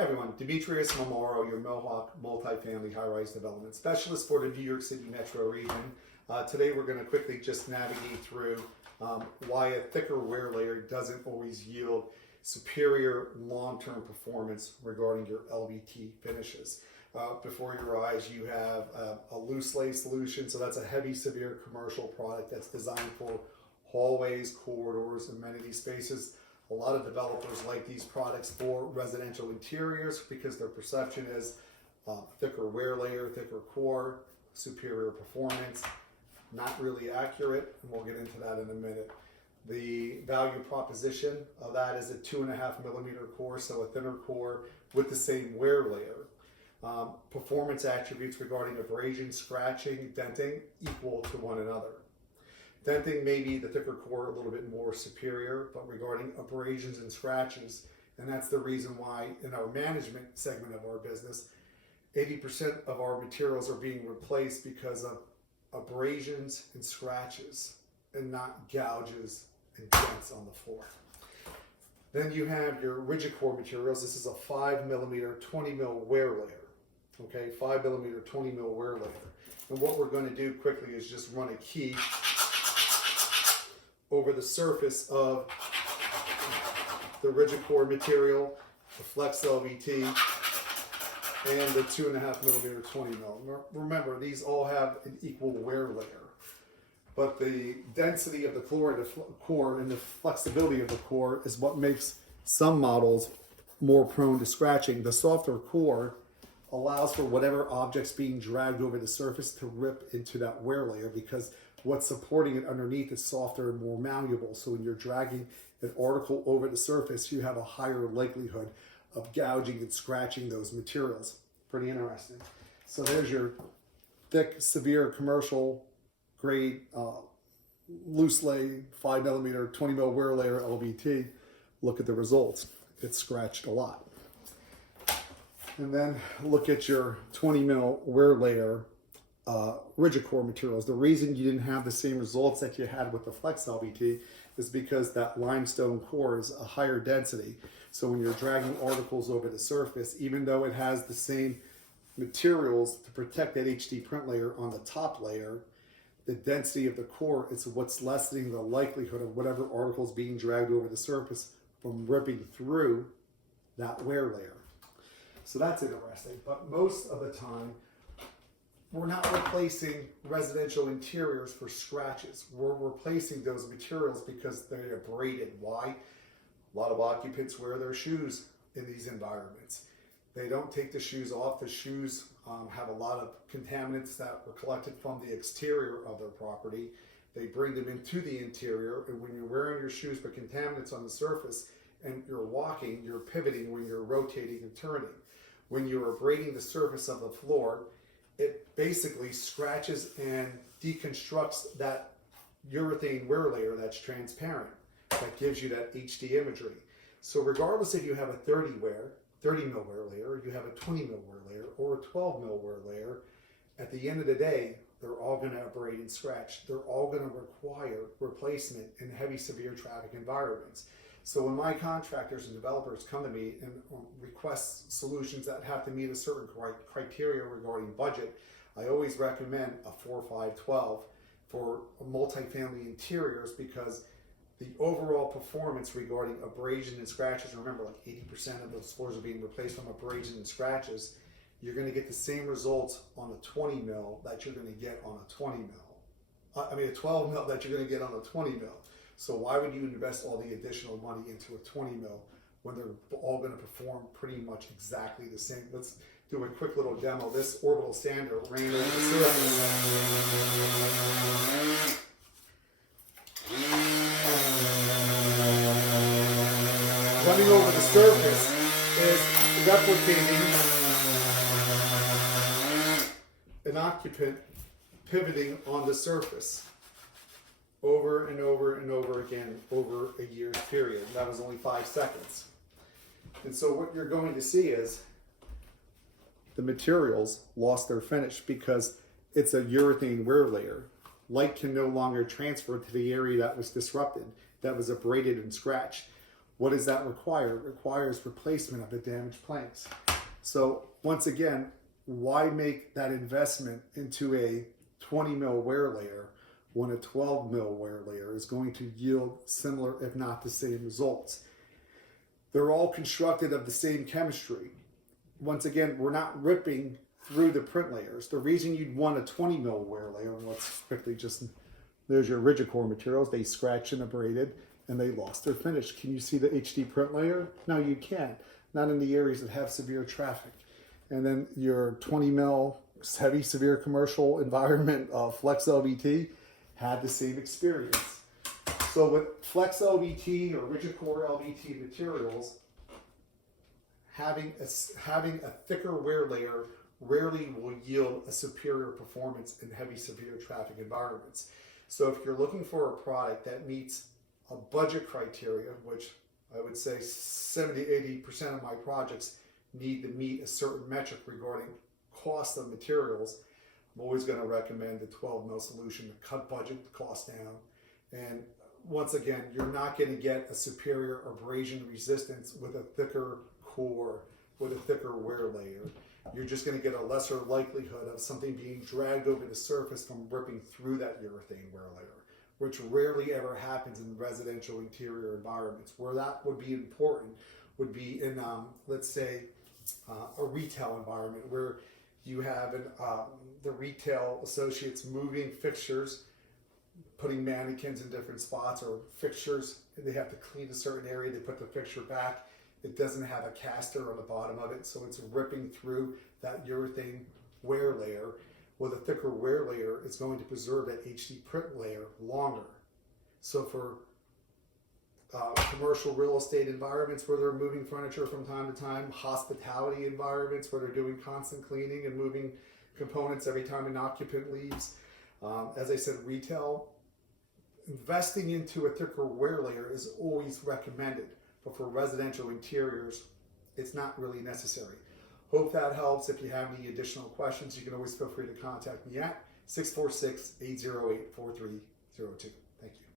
Everyone, Demetrius Momoro, your Mohawk multifamily high-rise development specialist for the New York City metro region. Today we're going to quickly just navigate through why a thicker wear layer doesn't always yield superior long-term performance regarding your LVT finishes. Before your eyes you have a loose lay solution, so that's a heavy severe commercial product that's designed for hallways, corridors, amenity spaces. A lot of developers like these products for residential interiors because their perception is thicker wear layer, thicker core, superior performance. Not really accurate, and we'll get into that in a minute. The value proposition of that is a 2.5 millimeter core, so a thinner core with the same wear layer. Performance attributes regarding abrasion, scratching, denting equal to one another. Denting may be the thicker core a little bit more superior, but regarding abrasions and scratches, and that's the reason why in our management segment of our business, 80% of our materials are being replaced because of abrasions and scratches and not gouges and dents on the floor. Then you have your rigid core materials. This is a 5 millimeter 20 mil wear layer. Okay, 5 millimeter 20 mil wear layer. And what we're going to do quickly is just run a key over the surface of the rigid core material, the flex LVT, and the 2.5 millimeter 20 mil. Remember, these all have an equal wear layer, but the density of the core and the flexibility of the core is what makes some models more prone to scratching. The softer core allows for whatever object's being dragged over the surface to rip into that wear layer because what's supporting it underneath is softer and more malleable. So when you're dragging an article over the surface, you have a higher likelihood of gouging and scratching those materials. Pretty interesting. So there's your thick, severe commercial grade loose lay 5 millimeter 20 mil wear layer LVT. Look at the results. It's scratched a lot. And then look at your 20 mil wear layer rigid core materials. The reason you didn't have the same results that you had with the flex LVT is because that limestone core is a higher density. So when you're dragging articles over the surface, even though it has the same materials to protect that HD print layer on the top layer, the density of the core is what's lessening the likelihood of whatever articles being dragged over the surface from ripping through that wear layer. So that's interesting, but most of the time, we're not replacing residential interiors for scratches. We're replacing those materials because they're abraded. Why? A lot of occupants wear their shoes in these environments. They don't take the shoes off. The shoes have a lot of contaminants that were collected from the exterior of their property. They bring them into the interior, and when you're wearing your shoes but contaminants on the surface and you're walking, you're pivoting when you're rotating and turning. When you're abrading the surface of the floor, it basically scratches and deconstructs that urethane wear layer that's transparent, that gives you that HD imagery. So regardless if you have a 30 mil wear layer, you have a 20 mil wear layer, or a 12 mil wear layer, at the end of the day, they're all going to abrade and scratch. They're all going to require replacement in heavy, severe traffic environments. So when my contractors and developers come to me and request solutions that have to meet a certain criteria regarding budget, I always recommend a 4-5-12 for multifamily interiors because the overall performance regarding abrasion and scratches, remember like 80% of those floors are being replaced from abrasion and scratches, you're going to get the same results on a 20 mil that you're going to get on a 20 mil. A 12 mil that you're going to get on a 20 mil. So why would you invest all the additional money into a 20 mil when they're all going to perform pretty much exactly the same? Let's do a quick little demo. This orbital sander ran over the surface. Running over the surface is replicating an occupant pivoting on the surface over and over and over again over a year's period. That was only 5 seconds. And so what you're going to see is the materials lost their finish because it's a urethane wear layer. Light can no longer transfer to the area that was disrupted, that was abraded and scratched. What does that require? It requires replacement of the damaged planks. So once again, why make that investment into a 20 mil wear layer when a 12 mil wear layer is going to yield similar, if not the same results? They're all constructed of the same chemistry. Once again, we're not ripping through the print layers. The reason you'd want a 20 mil wear layer, and let's quickly just, there's your rigid core materials, they scratched and abraded and they lost their finish. Can you see the HD print layer? No, you can't. Not in the areas that have severe traffic. And then your 20 mil heavy severe commercial environment Flex LVT had the same experience. So with Flex LVT or rigid core LVT materials, having a thicker wear layer rarely will yield a superior performance in heavy severe traffic environments. So if you're looking for a product that meets a budget criteria, which I would say 70–80% of my projects need to meet a certain metric regarding cost of materials, I'm always going to recommend the 12 mil solution to cut budget cost down. And once again, you're not going to get a superior abrasion resistance with a thicker core, with a thicker wear layer. You're just going to get a lesser likelihood of something being dragged over the surface from ripping through that urethane wear layer, which rarely ever happens in residential interior environments. Where that would be important would be in, let's say, a retail environment where you have the retail associates moving fixtures, putting mannequins in different spots, or fixtures, they have to clean a certain area, they put the fixture back. It doesn't have a caster on the bottom of it, so it's ripping through that urethane wear layer. Well, the thicker wear layer is going to preserve that HD print layer longer. So for commercial real estate environments where they're moving furniture from time to time, hospitality environments where they're doing constant cleaning and moving components every time an occupant leaves. As I said, retail, investing into a thicker wear layer is always recommended, but for residential interiors, it's not really necessary. Hope that helps. If you have any additional questions, you can always feel free to contact me at 646-808-4302. Thank you.